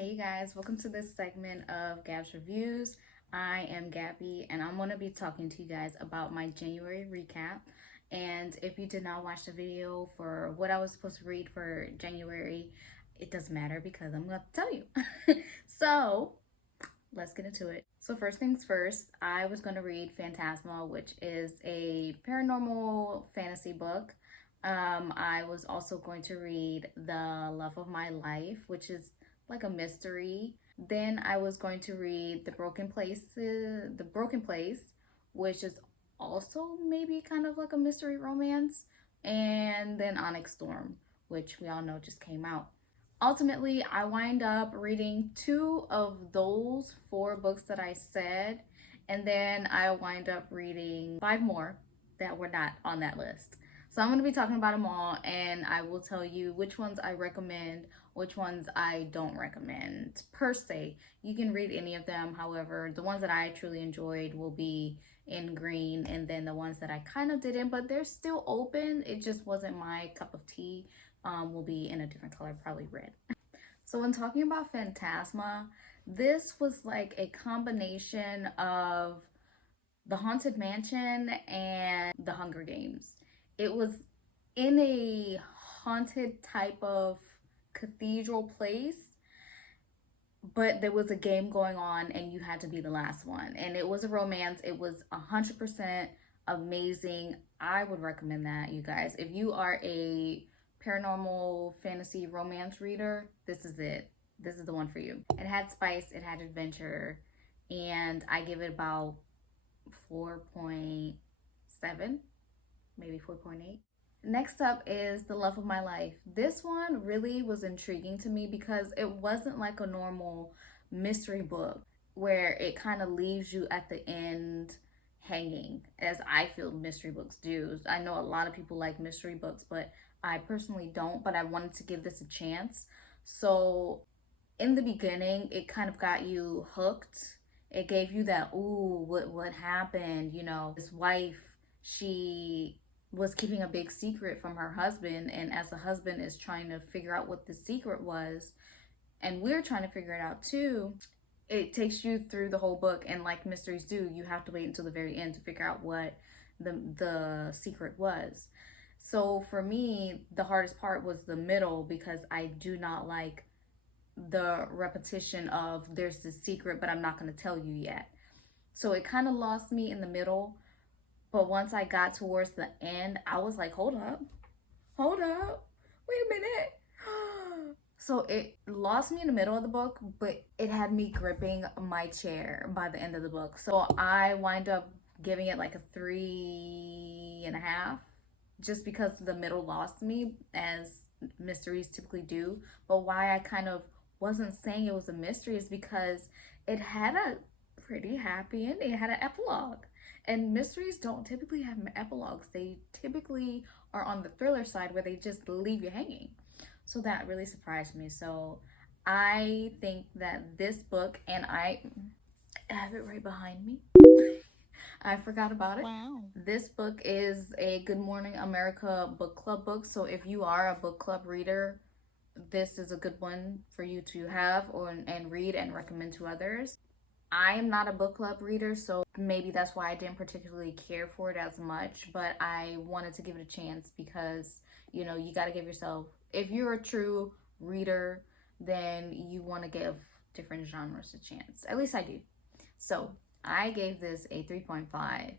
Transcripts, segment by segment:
Hey you guys, welcome to this segment of Gab's Reviews. I am Gabby and I'm going to be talking to you guys about my January recap. And if you did not watch the video for what I was supposed to read for January, it doesn't matter because I'm going to tell you. So let's get into it. So first things first, I was going to read Phantasma, which is a paranormal fantasy book. I was also going to read The Love of My Life, which is like a mystery. Then I was going to read The Broken Place, which is also maybe kind of like a mystery romance, and then Onyx Storm, which we all know just came out. Ultimately, I wind up reading 2 of those 4 books that I said, and then I wind up reading 5 more that were not on that list. So I'm going to be talking about them all, and I will tell you which ones I recommend, which ones I don't recommend per se. You can read any of them. However, the ones that I truly enjoyed will be in green, and then the ones that I kind of didn't, but they're still open. It just wasn't my cup of tea. Will be in a different color, probably red. So when talking about Phantasma, this was like a combination of the Haunted Mansion and the Hunger Games. It was in a haunted type of cathedral place, but there was a game going on and you had to be the last one. And it was a romance. It was 100% amazing. I would recommend that, you guys. If you are a paranormal fantasy romance reader, this is it. This is the one for you. It had spice, it had adventure, and I give it about 4.7, maybe 4.8. Next up is The Love of My Life. This one really was intriguing to me because it wasn't like a normal mystery book where it kind of leaves you at the end hanging, as I feel mystery books do. I know a lot of people like mystery books, but I personally don't, but I wanted to give this a chance. So in the beginning, it kind of got you hooked. It gave you that, ooh, what happened? You know, his wife, she was keeping a big secret from her husband, and as the husband is trying to figure out what the secret was, and we're trying to figure it out too, it takes you through the whole book, and like mysteries do, you have to wait until the very end to figure out what the secret was. So for me, the hardest part was the middle because I do not like the repetition of there's this secret, but I'm not going to tell you yet. So it kind of lost me in the middle. But once I got towards the end, I was like, hold up, wait a minute. So it lost me in the middle of the book, but it had me gripping my chair by the end of the book. So I wind up giving it like a 3.5, just because the middle lost me, as mysteries typically do. But why I kind of wasn't saying it was a mystery is because it had a pretty happy ending. It had an epilogue. And mysteries don't typically have epilogues. They typically are on the thriller side where they just leave you hanging. So that really surprised me. So I think that this book, and I have it right behind me. I forgot about it. Wow. This book is a Good Morning America book club book. So if you are a book club reader, this is a good one for you to have and read and recommend to others. I am not a book club reader, so maybe that's why I didn't particularly care for it as much, but I wanted to give it a chance because, you know, you got to give yourself, if you're a true reader, then you want to give different genres a chance. At least I do. So I gave this a 3.5.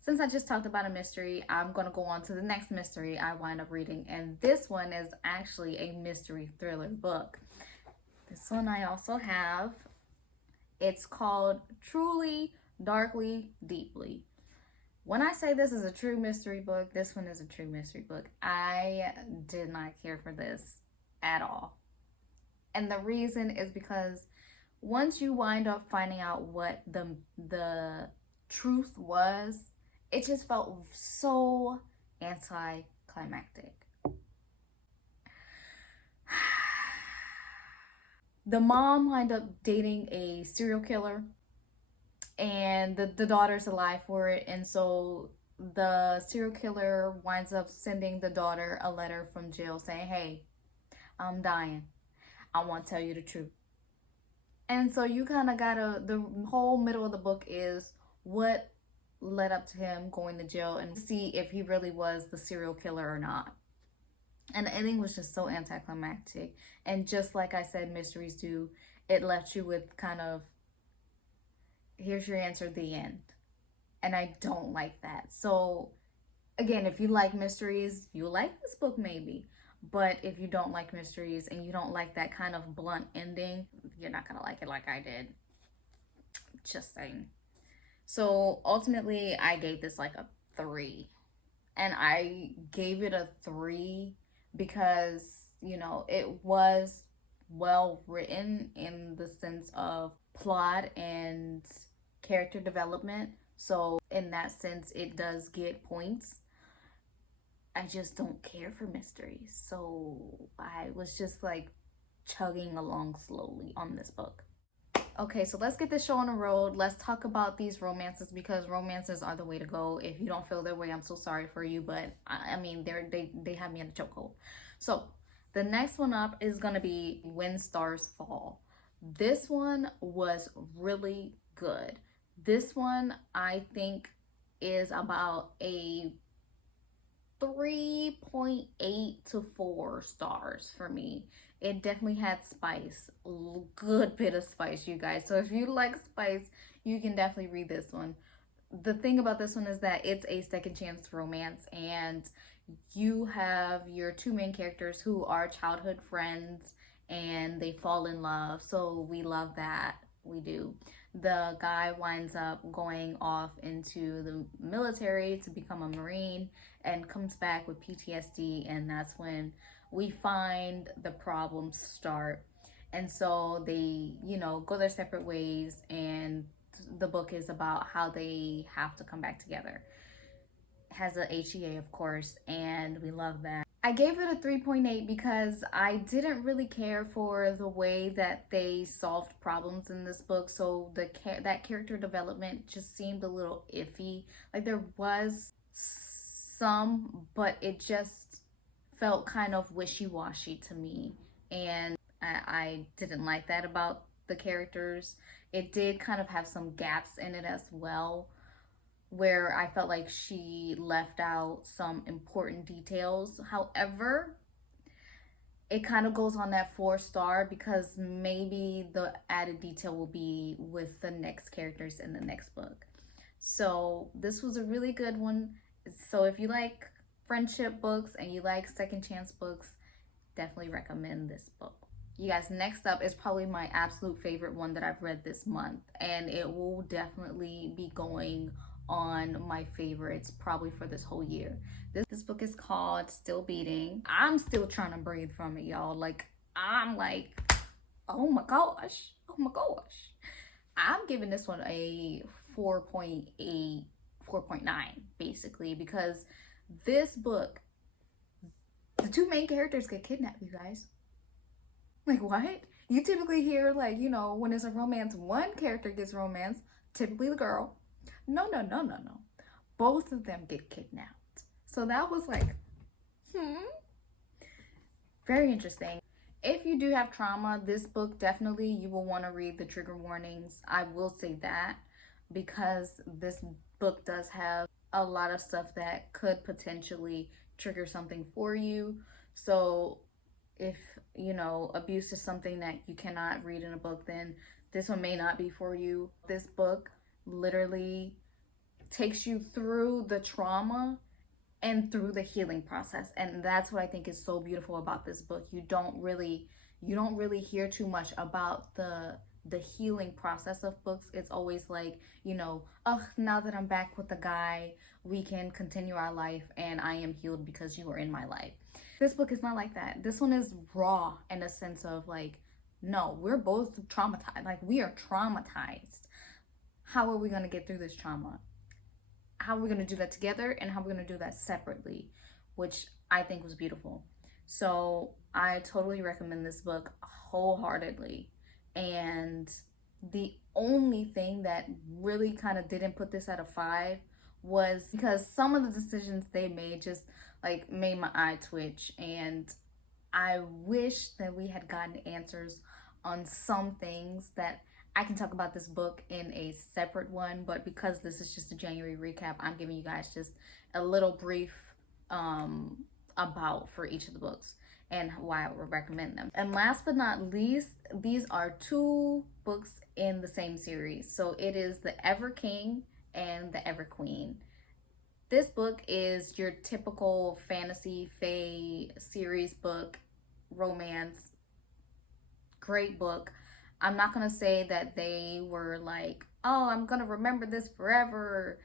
Since I just talked about a mystery, I'm going to go on to the next mystery I wind up reading, and this one is actually a mystery thriller book. This one I also have. It's called Truly, Darkly, Deeply. When I say this is a true mystery book, this one is a true mystery book. I did not care for this at all. And the reason is because once you wind up finding out what the truth was, it just felt so anticlimactic. The mom wound up dating a serial killer, and the daughter's alive for it. And so the serial killer winds up sending the daughter a letter from jail saying, hey, I'm dying. I want to tell you the truth. And so you kind of gotta, the whole middle of the book is what led up to him going to jail and see if he really was the serial killer or not. And the ending was just so anticlimactic. And just like I said, mysteries do, it left you with kind of, here's your answer, the end. And I don't like that. So again, if you like mysteries, you'll like this book maybe. But if you don't like mysteries and you don't like that kind of blunt ending, you're not gonna like it like I did. Just saying. So ultimately, I gave this like a 3. And I gave it a 3 because, you know, it was well written in the sense of plot and character development. So in that sense, it does get points. I just don't care for mysteries. So I was just like chugging along slowly on this book. Okay, so let's get this show on the road. Let's talk about these romances because romances are the way to go. If you don't feel their way, I'm so sorry for you, but I mean, they have me in a chokehold. So the next one up is gonna be When Stars Fall. This one was really good. This one I think is about a 3.8 to 4 stars for me. It definitely had spice, a good bit of spice, you guys. So if you like spice, you can definitely read this one. The thing about this one is that it's a second chance romance, and you have your two main characters who are childhood friends and they fall in love. So we love that. We do. The guy winds up going off into the military to become a Marine and comes back with PTSD, and that's when we find the problems start. And so they, you know, go their separate ways, and the book is about how they have to come back together. It has a HEA, of course, and we love that. I gave it a 3.8 because I didn't really care for the way that they solved problems in this book. So that character development just seemed a little iffy. Like there was some, but it just felt kind of wishy-washy to me. And I didn't like that about the characters. It did kind of have some gaps in it as well, where I felt like she left out some important details. However, it kind of goes on that 4 star because maybe the added detail will be with the next characters in the next book. So this was a really good one. So if you like friendship books and you like second chance books, definitely recommend this book. You guys, next up is probably my absolute favorite one that I've read this month, and it will definitely be going on my favorites probably for this whole year. This book is called Still Beating. I'm still trying to breathe from it, y'all. Like, I'm like, oh my gosh, oh my gosh. I'm giving this one a 4.8, 4.9 basically, because this book, the two main characters get kidnapped, you guys. Like, what? You typically hear, like, you know, when it's a romance, one character gets romance, typically the girl. No, no, no, no, no. Both of them get kidnapped. So that was like, very interesting. If you do have trauma, this book definitely you will want to read the trigger warnings. I will say that because this book does have a lot of stuff that could potentially trigger something for you. So if, you know, abuse is something that you cannot read in a book, then this one may not be for you. This book literally takes you through the trauma and through the healing process, and that's what I think is so beautiful about this book. You don't really hear too much about the healing process of books. It's always like, you know, oh, now that I'm back with the guy, we can continue our life and I am healed because you were in my life. This book is not like that. This one is raw in a sense of like, no, we're both traumatized. Like, we are traumatized. How are we going to get through this trauma? How are we going to do that together, and how are we going to do that separately, which I think was beautiful. So I totally recommend this book wholeheartedly. And the only thing that really kind of didn't put this at a 5 was because some of the decisions they made just like made my eye twitch, and I wish that we had gotten answers on some things that I can talk about this book in a separate one, but because this is just a January recap, I'm giving you guys just a little brief um, about for each of the books and why I would recommend them. And last but not least, these are two books in the same series. So it is The Ever King and The Ever Queen. This book is your typical fantasy, fae series book, romance, great book. I'm not gonna say that they were like, oh, I'm gonna remember this forever.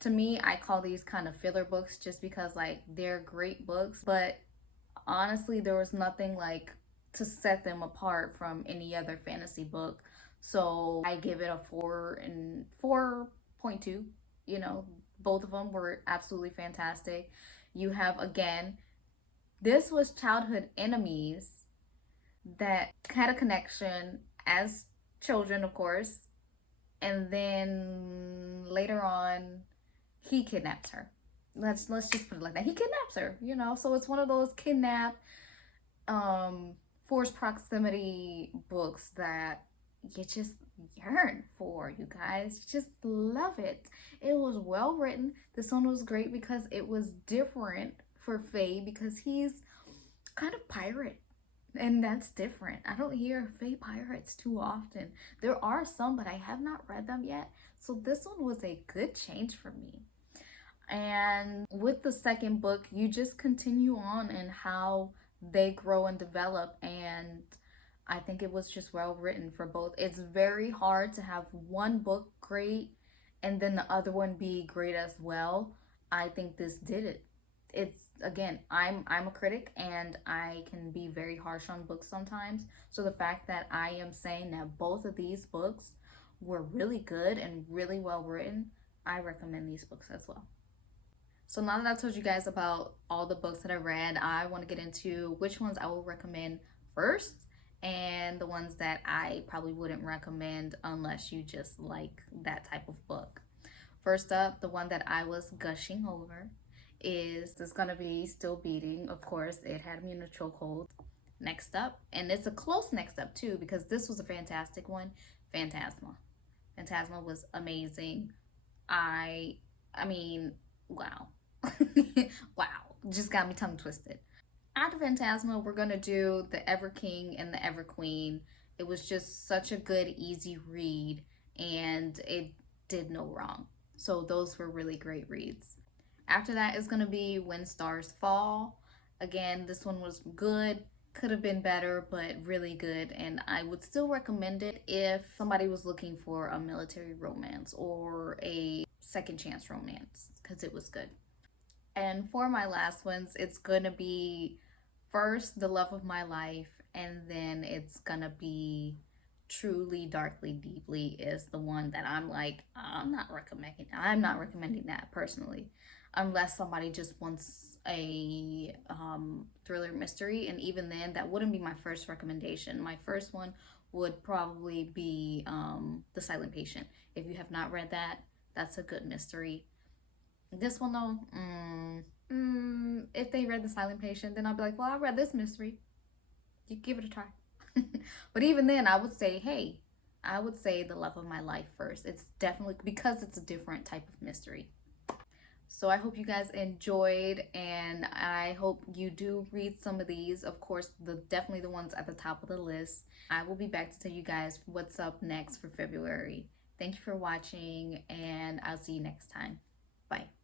To me, I call these kind of filler books just because like they're great books, but honestly, there was nothing like to set them apart from any other fantasy book. So I give it a 4.2. You know, both of them were absolutely fantastic. You have again, this was childhood enemies that had a connection as children, of course, and then later on, he kidnaps her. Let's just put it like that. He kidnaps her, you know. So it's one of those kidnap, um, forced proximity books that you just yearn for, you guys. You just love it. It was well written. This one was great because it was different for Faye because he's kind of pirate. And that's different. I don't hear Fae pirates too often. There are some, but I have not read them yet. So this one was a good change for me. And with the second book, you just continue on in how they grow and develop. And I think it was just well written for both. It's very hard to have one book great and then the other one be great as well. I think this did it. It's again, I'm a critic and I can be very harsh on books sometimes. So the fact that I am saying that both of these books were really good and really well written, I recommend these books as well. So now that I've told you guys about all the books that I read, I want to get into which ones I will recommend first and the ones that I probably wouldn't recommend unless you just like that type of book. First up, the one that I was gushing over is this gonna be Still Beating. Of course, it had me in a chokehold. Next up, and it's a close next up too because this was a fantastic one, Phantasma. Phantasma was amazing. I mean, wow. Wow, just got me tongue twisted. After Phantasma, we're gonna do The Ever King and The Ever Queen. It was just such a good, easy read, and it did no wrong. So those were really great reads. After that is gonna be When Stars Fall. Again, this one was good. Could have been better, but really good. And I would still recommend it if somebody was looking for a military romance or a second chance romance, because it was good. And for my last ones, it's gonna be first The Love of My Life, and then it's gonna be Truly Darkly Deeply is the one that I'm like, I'm not recommending that personally, unless somebody just wants a thriller mystery, and even then that wouldn't be my first recommendation. My first one would probably be The Silent Patient. If you have not read that, that's a good mystery. This one though, if they read The Silent Patient, then I'll be like, well, I read this mystery. You give it a try. But even then, I would say, hey, I would say The Love of My Life first. It's definitely because it's a different type of mystery. So I hope you guys enjoyed, and I hope you do read some of these. Of course, definitely the ones at the top of the list. I will be back to tell you guys what's up next for February. Thank you for watching, and I'll see you next time. Bye.